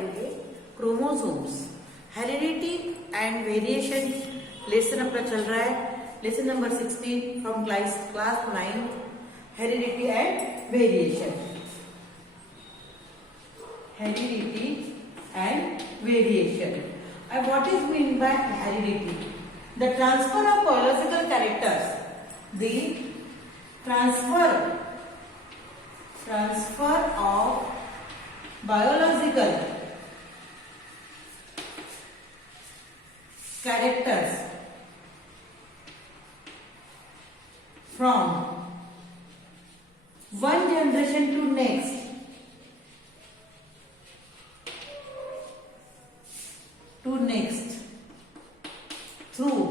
पढ़ेंगे chromosomes, heredity and variation. Lesson अपना चल रहा है, lesson number 16 from class 9, heredity and variation. Heredity and variation. And what is meant by heredity? The transfer of biological characters. The transfer of biological characters from one generation to next through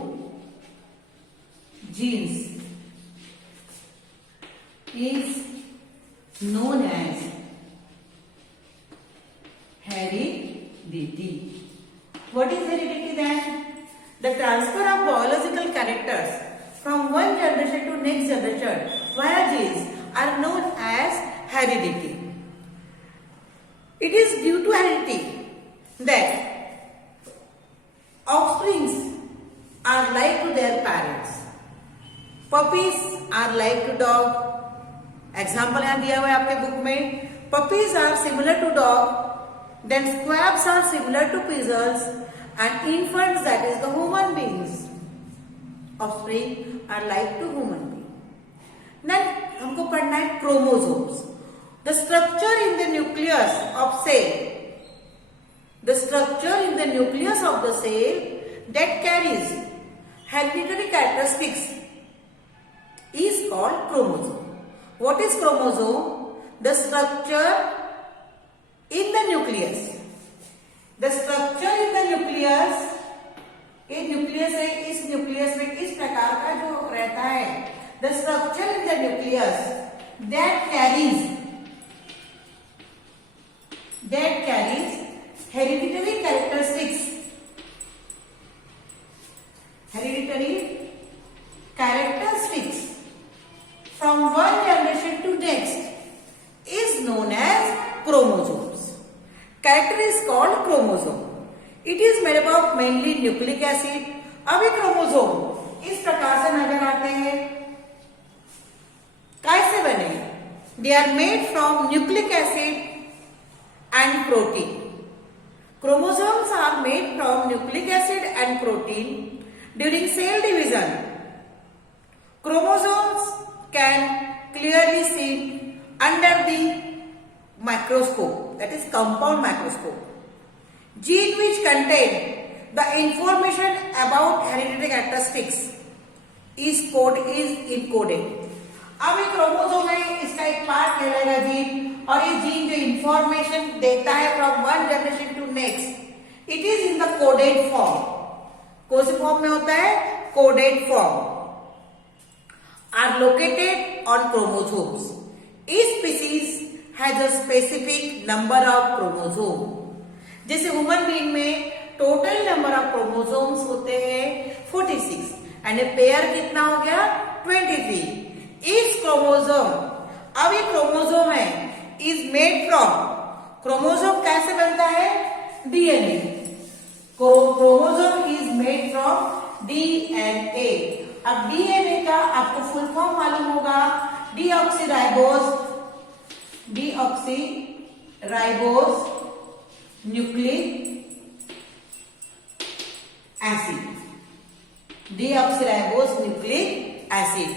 genes is known as heredity. What is heredity then? The transfer of biological characters from one generation to next generation via genes are known as heredity. It is due to heredity that offsprings are like to their parents. Puppies are like to dog. Example यहाँ दिया हुआ है आपके book में. Puppies are similar to dog. Then squabs are similar to pigeons. And infants, that is the human beings. Offspring are like to human being. Then हमको पढ़ना है chromosomes. The structure in the nucleus of cell. The structure in the nucleus of the cell that carries hereditary characteristics is called chromosome. What is chromosome? The structure in the nucleus. The structure in the nucleus. ये nucleus है, इस nucleus में इस प्रकार का जो रहता है. The structure in the nucleus that carries hereditary characteristics. Hereditary characteristics from one generation to next is known as chromosomes. Character is called chromosome. It is made up of mainly nucleic acid. अब ये chromosome इस प्रकार से नजर आते हैं. कैसे बने? They are made from nucleic acid and protein. Chromosomes are made from nucleic acid and protein. During cell division, chromosomes can clearly seen under the microscope, that is compound microscope. Gene which contain the information about hereditary characteristics is encoded. अब एक chromosome है, इसका एक part कहलाएगा gene, और ये gene जो information देता है from one generation to next, it is in the coded form. कौन से फॉर्म में होता है? Coded form. Are located on chromosomes. Each species has a specific number of chromosome. जैसे ह्यूमन बीइंग में टोटल नंबर ऑफ क्रोमोसोम्स होते हैं 46 and pair कितना हो गया? 23. इस क्रोमोसोम, अब ये क्रोमोसोम है, इज मेड फ्रॉम. क्रोमोसोम कैसे बनता है? DNA. Chromosome is made from DNA. अब डीएनए का आपको फुल फॉर्म मालूम होगा. Deoxyribose nucleic acid. Deoxyribose nucleic acid.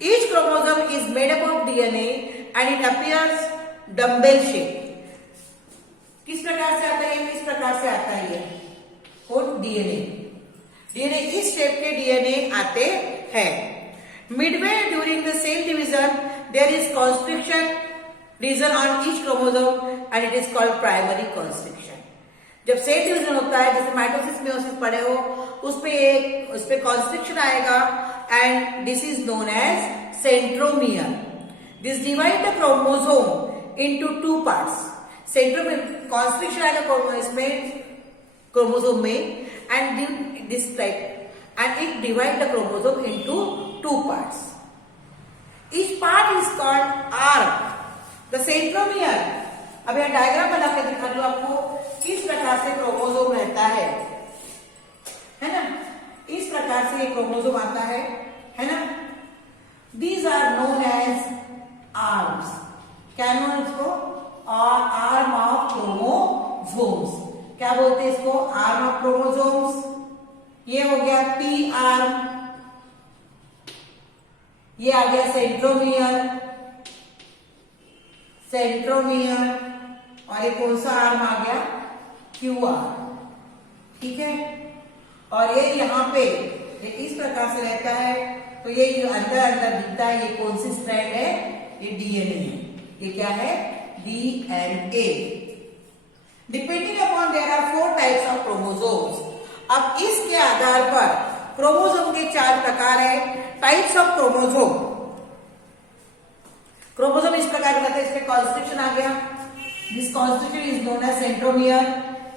Each chromosome is made up of DNA and it appears dumbbell shape. किस प्रकार से आता है? इस प्रकार से आता है. कौन? डीएनए इस शेप के डीएनए आते हैं. Midway during the cell division, there is constriction region on each chromosome and it is called primary constriction. जब सेल डिवीजन होता है, जैसे माइटोसिस मेयोसिस पढ़े हो, उसपे कॉन्स्ट्रिक्शन आएगा and this is known as centromere. This divide the chromosome into 2 parts. Centromere constriction आएगा इसमें क्रोमोसोम में and this type and it divide the chromosome into 2 parts. Each part is called arc. The centromere अब यह diagram बना के दिखा दूं आपको किस प्रकार से क्रोमोसोम रहता है ना। इस प्रकार से ये क्रोमोसोम आता है ना। These are known as arms. क्या नाम इसको? Arm of chromosomes. क्या बोलते हैं इसको? Arm of chromosomes. ये हो गया पी आर्म, ये आ गया सेंट्रोमियर, और ये कौन सा आर्म आ गया? Q arm. ठीक है। और ये यहाँ पे ये इस प्रकार से रहता है, तो ये अंदर अंदर दिखता है, ये कौन सी स्ट्रैंड है? ये डीएनए है। ये क्या है? DNA. Depending upon there are 4 types of chromosomes. अब इसके आधार पर क्रोमोसोम के 4 प्रकार है। Types of chromosome. क्रोमोसोम इस प्रकार का रहता है, इसमें कॉन्स्ट्रिक्शन आ गया। This constriction is known as centromere.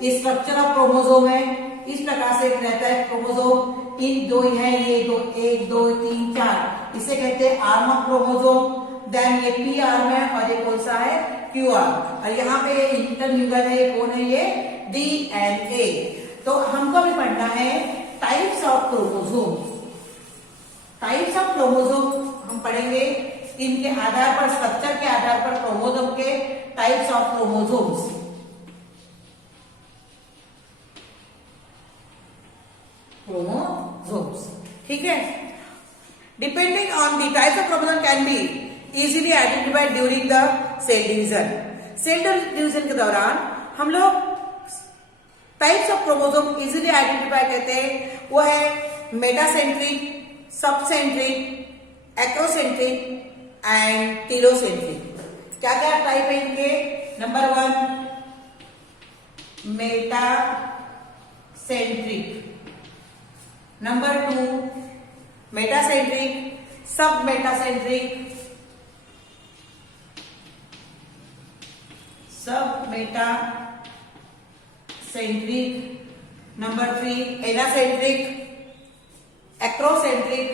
ये स्ट्रक्चर ऑफ क्रोमोसोम है। इस प्रकार से एक रहता है क्रोमोसोम। इन 2 है, ये 2, 1 2 3 4, इसे कहते हैं आर्म ऑफ क्रोमोसोम। देन ये पी आर्म है, और ये कौन सा है? Q arm. और यहाँ पे इंटरम्यूगल है, ये कौन है? ये डीएनए। तो हमको भी पढ़ना है types of chromosome. Types of chromosome हम पढ़ेंगे। इनके आधार पर, स्ट्रक्चर के आधार पर क्रोमोसोम के टाइप्स ऑफ क्रोमोसोम्स। ठीक है। Depending on the types of chromosome can be easily identified during the cell division. Cell division के दौरान हम लोग types of chromosome easily identify करते हैं। वो है metacentric, subcentric, acrocentric and telocentric. क्या क्या टाइप है इनके? Number 1 metacentric, number 2 metacentric, sub metacentric, number 3 anacentric, acrocentric,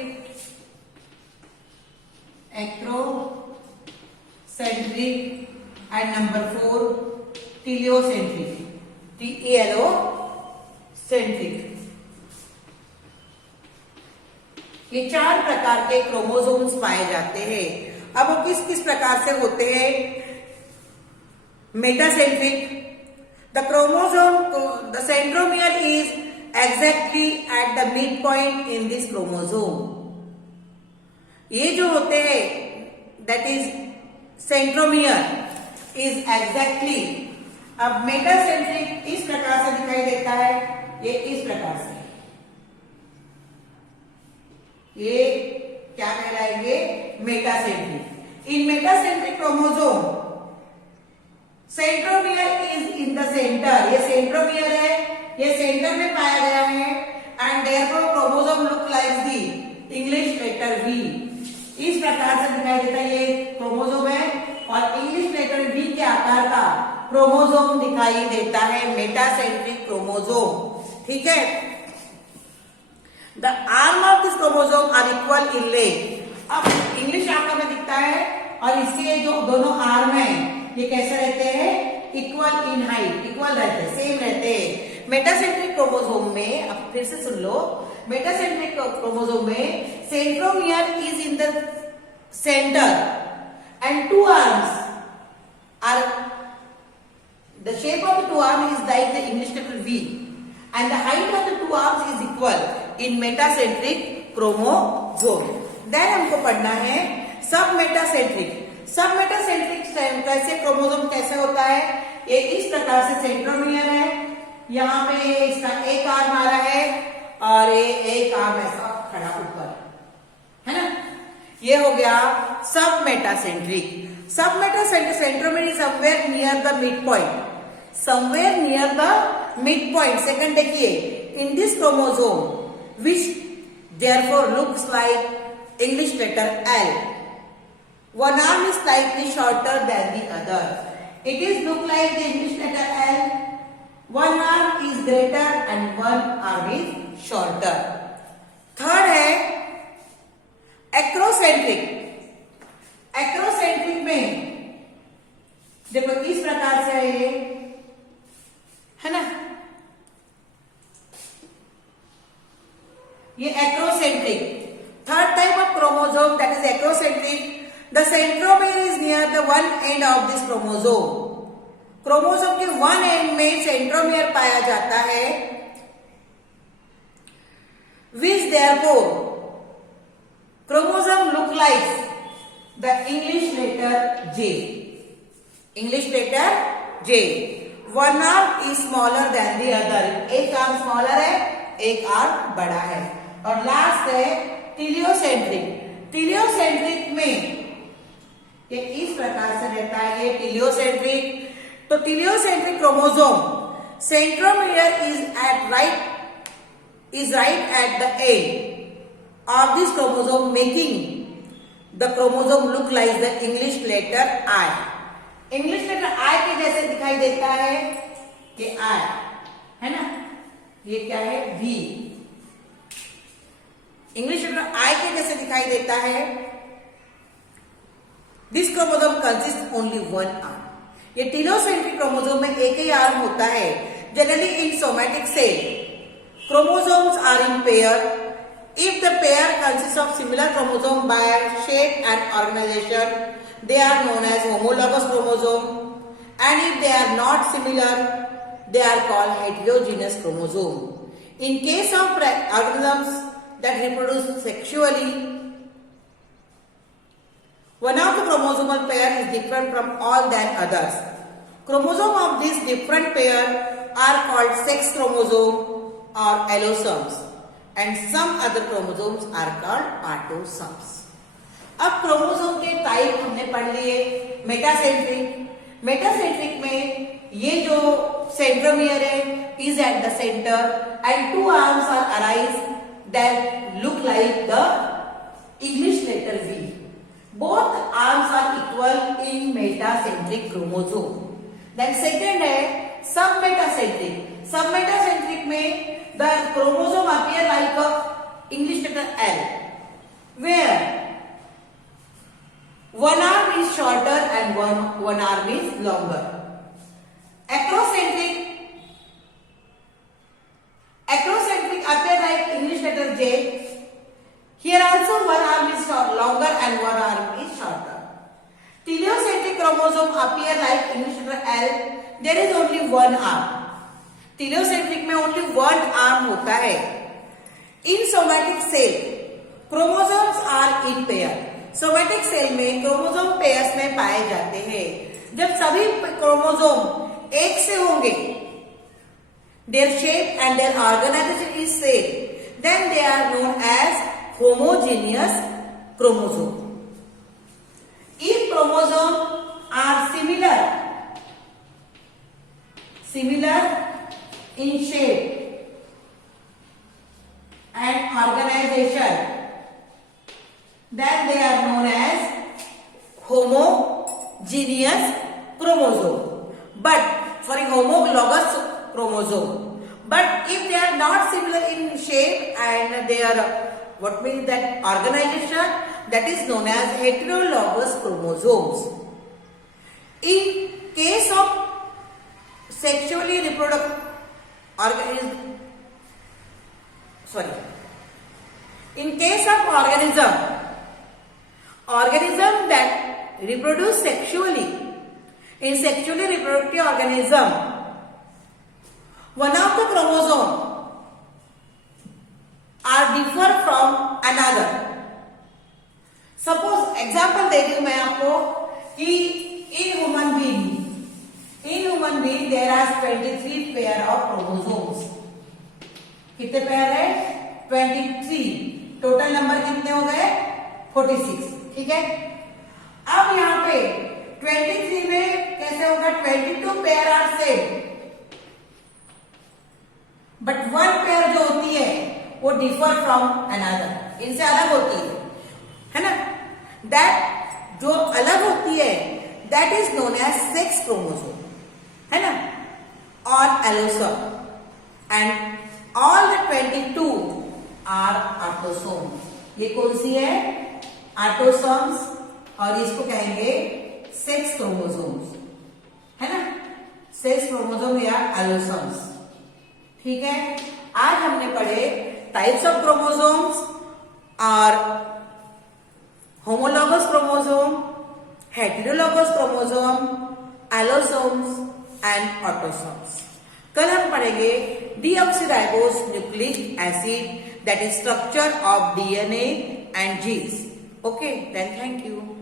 and number 4 telocentric, telocentric. ये 4 प्रकार के क्रोमोसोम्स पाए जाते हैं। अब वो किस किस प्रकार से होते हैं? Metacentric, the chromosome, the centromere is exactly at the mid point in this chromosome. ये जो होते हैं, that is centromere is exactly. अब मेटासेंट्रिक इस प्रकार से दिखाई देता है, ये इस प्रकार से। ये क्या कहलाएंगे? Metacentric. In metacentric chromosome centromere is in the centre. ये सेंट्रोमियर है, ये सेंटर में पाया गया है, and therefore chromosome look like the English letter V. इस प्रकार से दिखाई देता है, ये क्रोमोसोम है, और इंग्लिश लेटर वी के आकार का क्रोमोसोम दिखाई देता है, मेटासेंट्रिक क्रोमोसोम। ठीक है। The arm of this chromosome are equal in length। अब इंग्लिश आकार में दिखता है, और इसके जो दोनों आर्म हैं, ये कैसे रहते हैं? इक्वल इन हाइट, इक्वल रहते हैं, सेम रहते हैं। मेटासेंट्रिक क्रोमोसोम में, अब फिर से सुन लो, मेटासेंट्रिक क्रोमोसोम में centromere is in the centre and 2 arms are, the shape of the 2 arms is like the English letter V, and the height of the 2 arms is equal in metacentric chromosome। Then हमको पढ़ना है सब metacentric. Sub metacentric कैसे chromosome कैसे होता है? ये इस प्रकार से सेंट्रोमियर है, यहाँ पे इसका एक आर्म आ रहा है, और ये एक आर्म ऐसा खड़ा ऊपर है ना। ये हो गया सब metacentric. Sub metacentric centromere is somewhere near the mid point, somewhere near the midpoint। Second देखिए, in this chromosome which therefore looks like English letter L, one arm is slightly shorter than the other। It is look like the English letter L, one arm is greater and one arm is shorter। Third है acrocentric. Acrocentric में देखो इस प्रकार से centromere is near the one end of this chromosome. Chromosome के one and में centromere पाया जाता है, which therefore chromosome look like the English letter J. English letter J. One arm is smaller than the other. एक arm smaller है, एक arm बड़ा है। और लास्ट है टीलियोसेंट्रिक। टीलियोसेंट्रिक में ये इस प्रकार से रहता है, ये टीलियोसेंट्रिक। तो telocentric chromosome centromere is right at the end of this chromosome, making the chromosome look like the English letter I. English letter I के जैसे दिखाई देता है, ये I है ना, ये क्या है V। English letter I के जैसे दिखाई देता है। This chromosome consists only one arm. ये टीलोसेंट्रिक क्रोमोसोम में एक ही आर्म होता है। Generally in somatic cell chromosomes are in pair. If the pair consists of similar chromosome by shape and organization, they are known as homologous chromosome. And if they are not similar, they are called heterogeneous chromosome. In case of organisms that reproduce sexually, one of the chromosomal pair is different from all than others. Chromosome of this different pair are called sex chromosome or allosomes, and some other chromosomes are called autosomes. अब chromosome के type हमने पढ़ लिए। Metacentric, metacentric में ये जो centromere है is at the center and two arms are arise that look like the English letter V. Both arms are equal in metacentric chromosome. Then second है सबमेटासेंट्रिक। सबमेटासेंट्रिक में the chromosome appear like a English letter L, where one arm is shorter and one arm is longer. Acrocentric appear like English letter J. Here also one arm is longer and one arm is shorter. Teleocentric chromosome appear like English letter L. There is only one arm. टीलियोसेंट्रिक में only one arm होता है। In somatic cell chromosomes are in pair. Somatic cell में chromosome pairs में पाए जाते हैं। जब सभी क्रोमोसोम एक से होंगे, their shape and their organisation is same, then they are known as homogeneous chromosome. If chromosome are similar in shape and organization, then they are known as homogeneous chromosome. But sorry, homologous chromosome. But if they are not similar in shape and they are what means that organization, that is known as heterologous chromosomes. In case of sexually reproductive in case of organism that reproduce sexually, in sexually reproductive organism, one of the chromosome are differ from another. Suppose example दे दूं मैं आपको कि in human being there are 23 pair of chromosomes. कितने pair है? 23। Total number कितने हो गए? 46। ठीक है। अब यहाँ पे 23 में कैसे होगा? 22 pair are same, but one pair जो होती है वो डिफर फ्रॉम अनदर, इनसे अलग होती है ना। दैट जो अलग होती है that is known as sex chromosome, है ना, और allosome. And all the 22 are autosome. ये कौन सी है? ऑटोसोम्स, और इसको कहेंगे सेक्स क्रोमोसोम्स, है ना, सेक्स क्रोमोसोम या एलोसोम्स। ठीक है। आज हमने पढ़े टाइप्स ऑफ क्रोमोसोम्स और homologous chromosome heterologous chromosome, allosomes and autosomes. कल हम पढ़ेंगे deoxyribose nucleic acid, that is structure of DNA and genes. Okay, then thank you.